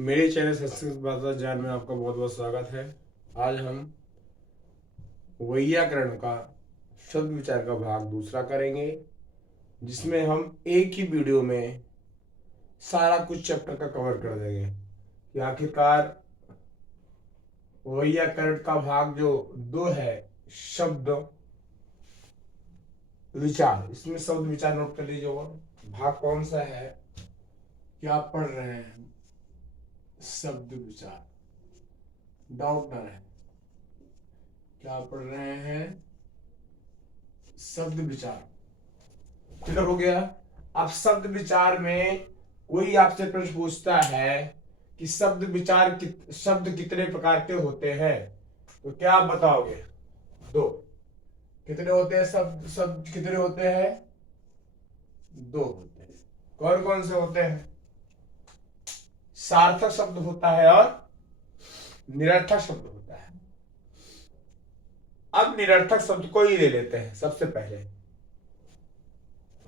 मेरे चैनल संस्कृत भाषा ज्ञान में आपका बहुत बहुत स्वागत है। आज हम वैयाकरण का शब्द विचार का भाग दूसरा करेंगे, जिसमें हम एक ही वीडियो में सारा कुछ चैप्टर का कवर कर देंगे कि आखिरकार वैयाकरण का भाग जो 2 है, शब्द विचार, इसमें शब्द विचार नोट कर लीजिएगा। भाग कौन सा है, क्या पढ़ रहे हैं? शब्द विचार। डाउट ना रहे, क्या पढ़ रहे हैं? शब्द विचार। क्लियर हो गया? अब शब्द विचार में कोई आपसे प्रश्न पूछता है कि शब्द विचार शब्द कितने प्रकार के होते हैं, तो क्या आप बताओगे? 2। कितने होते हैं शब्द? शब्द कितने होते हैं? 2 होते हैं। कौन कौन से होते हैं? सार्थक शब्द होता है और निरर्थक शब्द होता है। अब निरर्थक शब्द को ही ले लेते हैं। सबसे पहले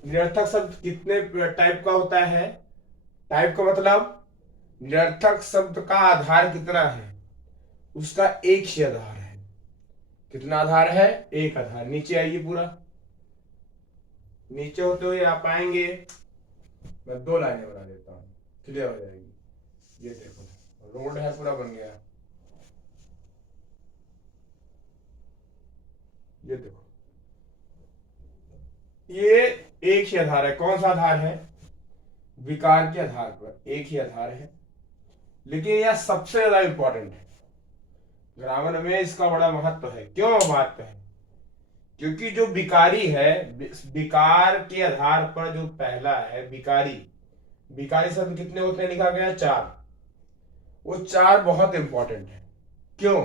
निरर्थक शब्द कितने टाइप का होता है? टाइप का मतलब निरर्थक शब्द का आधार कितना है, उसका एक ही आधार है। कितना आधार है? एक आधार। नीचे आइए, पूरा नीचे होते हुए आप आएंगे, मैं 2 लाइनें बना देता हूं, क्लियर हो जाएगी। ये देखो, रोड है, पूरा बन गया। ये देखो, ये एक ही आधार है। कौन सा आधार है? विकार के आधार पर एक ही आधार है, लेकिन यह सबसे ज्यादा इंपॉर्टेंट है। ग्रामर में इसका बड़ा महत्व है। क्यों महत्व है? क्योंकि जो विकारी है, विकार के आधार पर जो पहला है विकारी, विकारी शब्द कितने होते हैं लिखा गया? 4। वो 4 बहुत इंपॉर्टेंट है। क्यों?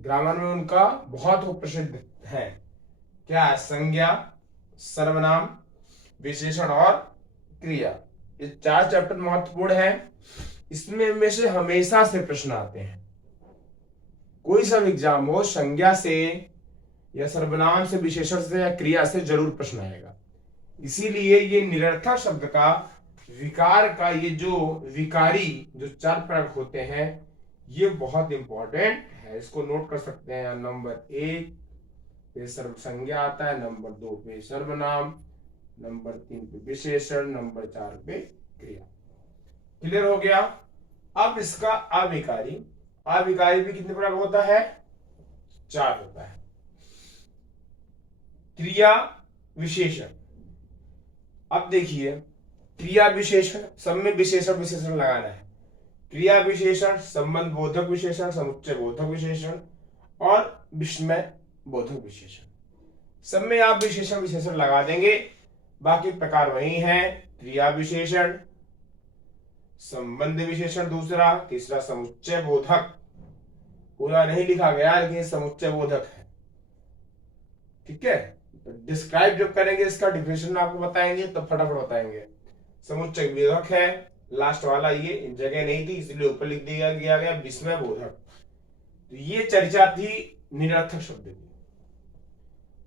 ग्रामर में उनका बहुत प्रसिद्ध है। क्या है? संज्ञा, सर्वनाम, विशेषण और क्रिया। ये 4 चैप्टर महत्वपूर्ण है। इसमें में से हमेशा से प्रश्न आते हैं। कोई सा एग्जाम हो, संज्ञा से या सर्वनाम से, विशेषण से या क्रिया से जरूर प्रश्न आएगा। इसीलिए ये निरर्थक शब्द का, विकार का, ये जो विकारी जो 4 प्रकार होते हैं, ये बहुत इंपॉर्टेंट है। इसको नोट कर सकते हैं। नंबर 1 पे सर्व संज्ञा आता है, नंबर 2 पे सर्वनाम, नंबर 3 पे विशेषण, नंबर 4 पे क्रिया। क्लियर हो गया? अब इसका अविकारी, अविकारी भी कितने प्रकार होता है? 4 होता है। क्रिया विशेषण। अब देखिए, क्रिया विशेषण, सब में विशेषण विशेषण लगाना है। क्रिया विशेषण, संबंध बोधक विशेषण, समुच्चय बोधक विशेषण और विस्मय बोधक विशेषण। सब में आप विशेषण विशेषण लगा देंगे। बाकी प्रकार वही हैं। क्रिया विशेषण, संबंध विशेषण दूसरा, तीसरा समुच्चय बोधक। पूरा नहीं लिखा गया, लेकिन समुच्चय बोधक है। ठीक है? तो डिस्क्राइब जब करेंगे, इसका डिफिनेशन आपको बताएंगे तो फटाफट बताएंगे। समुच्चय बोधक है लास्ट वाला, ये जगह नहीं थी इसलिए ऊपर लिख दिया गया विस्मय बोधक। तो ये चर्चा थी निरर्थक शब्द की।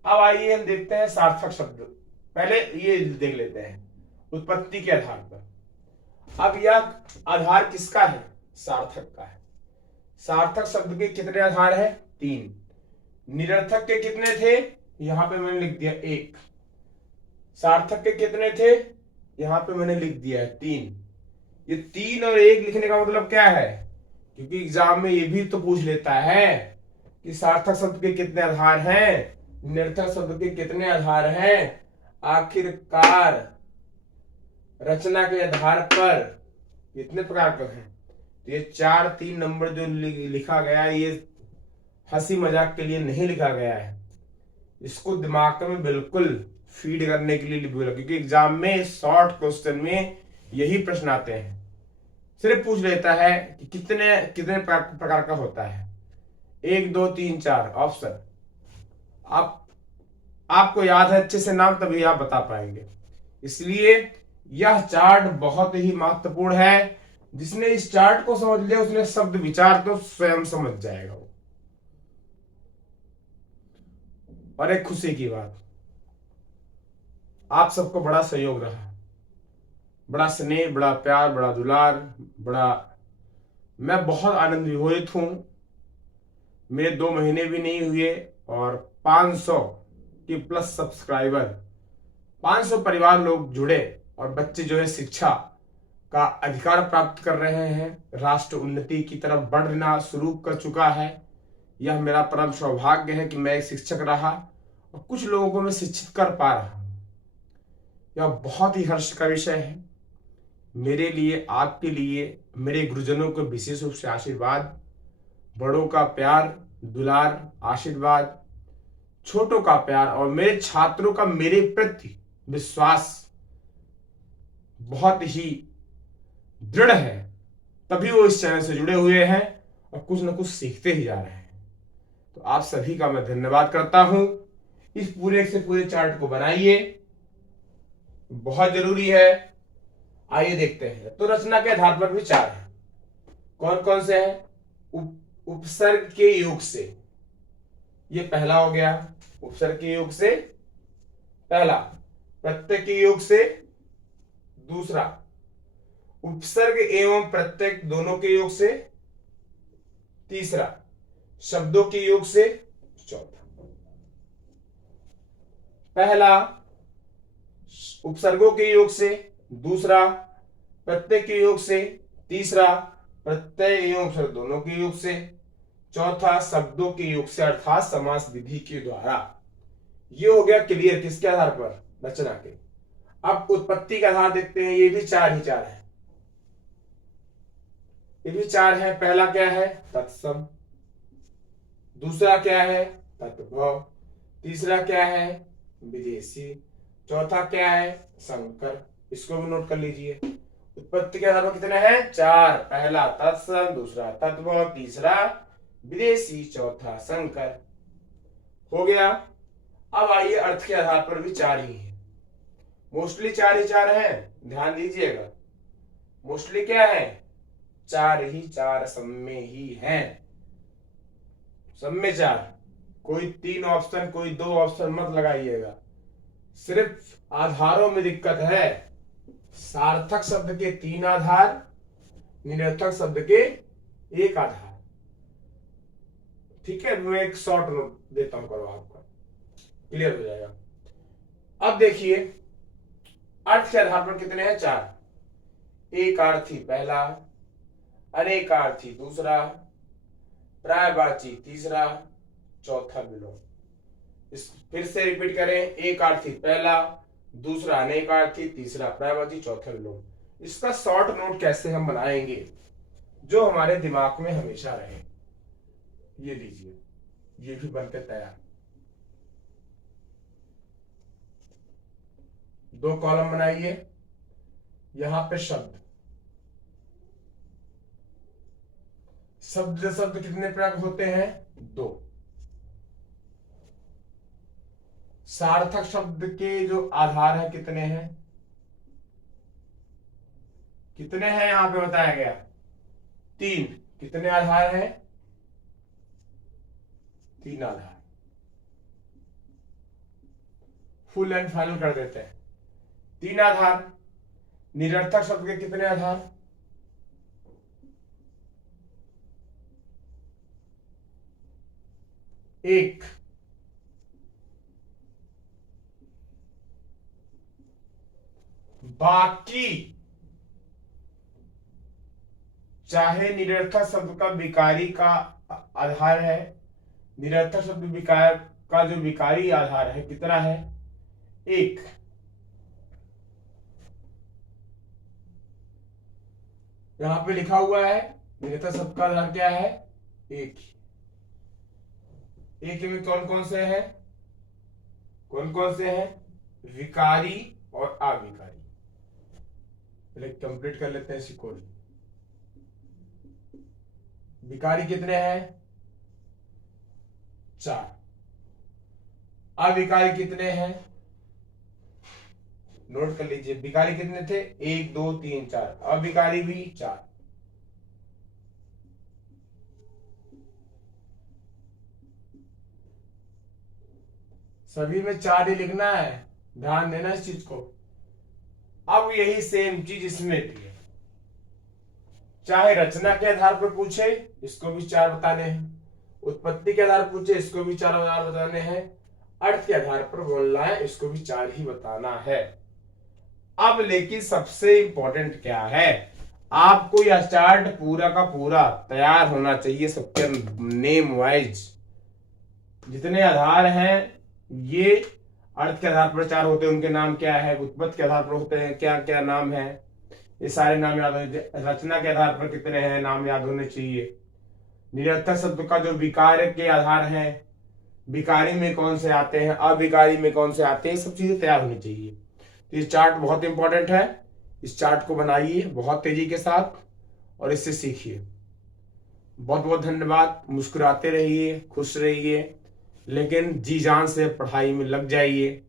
अब आइए हम देखते हैं सार्थक शब्द। पहले ये देख लेते हैं उत्पत्ति के आधार पर। अब यह आधार किसका है? सार्थक का है। सार्थक शब्द के कितने आधार है? 3। निरर्थक के कितने थे? यहां पे मैंने लिख दिया 1। सार्थक के कितने थे? यहां पे मैंने लिख दिया है 3। ये 3 और 1 लिखने का मतलब क्या है? क्योंकि एग्जाम में ये भी तो पूछ लेता है कि सार्थक शब्द के कितने आधार हैं, निरर्थक शब्द के कितने आधार हैं। आखिरकार रचना के आधार पर कितने प्रकार के हैं। तो ये 4 3 नंबर जो लिखा गया है, ये हंसी मजाक के लिए नहीं लिखा गया है। इसको दिमाग में बिल्कुल फीड करने के लिए बोला, क्योंकि एग्जाम में शॉर्ट क्वेश्चन में यही प्रश्न आते हैं। सिर्फ पूछ लेता है कि कितने कितने प्रकार का होता है। 1 2 3 4 ऑप्शन। आपको याद है अच्छे से नाम, तभी आप बता पाएंगे। इसलिए यह चार्ट बहुत ही महत्वपूर्ण है। जिसने इस चार्ट को समझ लिया, उसने शब्द विचार तो स्वयं समझ जाएगा वो। और एक खुशी की बात, आप सबको बड़ा सहयोग रहा। बड़ा स्नेह, बड़ा प्यार, बड़ा दुलार, बड़ा, मैं बहुत आनंद विभोरित हूँ। मेरे 2 महीने भी नहीं हुए और 500 के प्लस सब्सक्राइबर, 500 परिवार लोग जुड़े और बच्चे जो है शिक्षा का अधिकार प्राप्त कर रहे हैं, राष्ट्र उन्नति की तरफ बढ़ना शुरू कर चुका है। यह मेरा परम सौभाग्य है कि मैं एक शिक्षक रहा और कुछ लोगों को मैं शिक्षित कर पा रहा हूं। यह बहुत ही हर्ष का विषय है मेरे लिए, आपके लिए, मेरे गुरुजनों को विशेष रूप से आशीर्वाद, बड़ों का प्यार, दुलार, आशीर्वाद, छोटों का प्यार और मेरे छात्रों का मेरे प्रति विश्वास बहुत ही दृढ़ है। तभी वो इस चैनल से जुड़े हुए हैं और कुछ ना कुछ सीखते ही जा रहे हैं। तो आप सभी का मैं धन्यवाद करता हूं। इस पूरे से पूरे चार्ट को बनाइए, बहुत जरूरी है। आइए देखते हैं। तो रचना के आधार पर विचार है, कौन कौन से हैं? उपसर्ग के योग से, ये पहला हो गया। उपसर्ग के योग से पहला, प्रत्यय के योग से दूसरा, उपसर्ग एवं प्रत्यय दोनों के योग से तीसरा, शब्दों के योग से चौथा। पहला उपसर्गों के योग से, दूसरा प्रत्यय के योग से, तीसरा प्रत्यय एवं उपसर्ग दोनों के योग से, चौथा शब्दों के योग से अर्थात समास विधि के द्वारा। ये हो गया क्लियर किसके आधार पर? रचना के। अब उत्पत्ति का आधार देखते हैं। ये भी चार ही चार है, ये भी चार है। पहला क्या है? तत्सम। दूसरा क्या है? तत्भव। तीसरा क्या है? विदेशी। चौथा क्या है? संकर। इसको भी नोट कर लीजिए। उत्पत्ति के आधार पर कितने हैं? चार। पहला तत्सम, दूसरा तत्भव, तीसरा विदेशी, चौथा संकर। हो गया। अब आइए अर्थ के आधार पर भी चार ही है। मोस्टली चार ही चार है, ध्यान दीजिएगा। मोस्टली क्या है? चार ही चार सम्य ही हैं। सम्य चार, कोई 3 ऑप्शन कोई 2 ऑप्शन मत लगाइएगा। सिर्फ आधारों में दिक्कत है। सार्थक शब्द के 3 आधार, निरर्थक शब्द के 1 आधार। ठीक है, मैं एक शॉर्ट नोट देता हूं, करो आपका क्लियर हो जाएगा। अब देखिए, अर्थ के आधार पर कितने हैं? 4। एकार्थी पहला, अनेकार्थी दूसरा, प्रायवाची तीसरा, चौथा विलोम। इस फिर से रिपीट करें। एकार्थी पहला, दूसरा अनेकार्थी, तीसरा प्रायवाची, चौथा विलोम। इसका शॉर्ट नोट कैसे हम बनाएंगे जो हमारे दिमाग में हमेशा रहे? ये लीजिए, ये भी बनकर तैयार। 2 कॉलम बनाइए। यहां पे शब्द, शब्द शब्द कितने प्रकार होते हैं? 2। सार्थक शब्द के जो आधार है कितने हैं? कितने हैं यहां पे बताया गया? 3। कितने आधार हैं? 3 आधार। फुल एंड फाइनल कर देते हैं। 3 आधार। निरर्थक शब्द के कितने आधार? 1। बाकी चाहे निरर्थक शब्द का विकारी का आधार है, निरर्थक शब्द विकार का जो विकारी आधार है कितना है? 1। यहां पे लिखा हुआ है निरर्थक शब्द का आधार क्या है? 1। एक में कौन कौन से हैं? कौन कौन से हैं? विकारी और अविकारी। पहले कंप्लीट कर लेते हैं इसको। विकारी कितने हैं? 4। अविकारी कितने हैं? नोट कर लीजिए। विकारी कितने थे? 1 2 3 4। अविकारी भी 4। सभी में 4 ही लिखना है, ध्यान देना इस चीज को। अब यही सेम चीज इसमें भी है, चाहे रचना के आधार पर पूछे इसको भी 4 बताने हैं, उत्पत्ति के आधार पर पूछे इसको भी 4 आधार बताने हैं, अर्थ के आधार पर बोलना है इसको भी 4 ही बताना है। अब लेकिन सबसे इंपॉर्टेंट क्या है, आपको यह चार्ट पूरा का पूरा तैयार होना चाहिए सबके नेम वाइज। जितने आधार हैं ये अर्थ के आधार पर 4 होते हैं, उनके नाम क्या है, उत्पत्ति के आधार पर होते हैं क्या क्या नाम है, ये सारे नाम याद होने चाहिए। रचना के आधार पर कितने हैं नाम याद होने चाहिए। निरर्थक शब्द का जो विकार के आधार है, विकारी में कौन से आते हैं, अविकारी में कौन से आते हैं, सब चीजें तैयार होनी चाहिए। तो ये चार्ट बहुत इंपॉर्टेंट है, इस चार्ट को बनाइए बहुत तेजी के साथ और इससे सीखिए। बहुत बहुत धन्यवाद। मुस्कुराते रहिए, खुश रहिए, लेकिन जी जान से पढ़ाई में लग जाइए।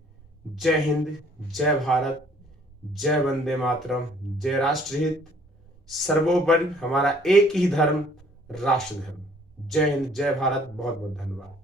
जय हिंद, जय भारत, जय वंदे मातरम, जय राष्ट्रहित, सर्वोपरि हमारा एक ही धर्म राष्ट्र धर्म। जय हिंद, जय भारत, बहुत बहुत धन्यवाद।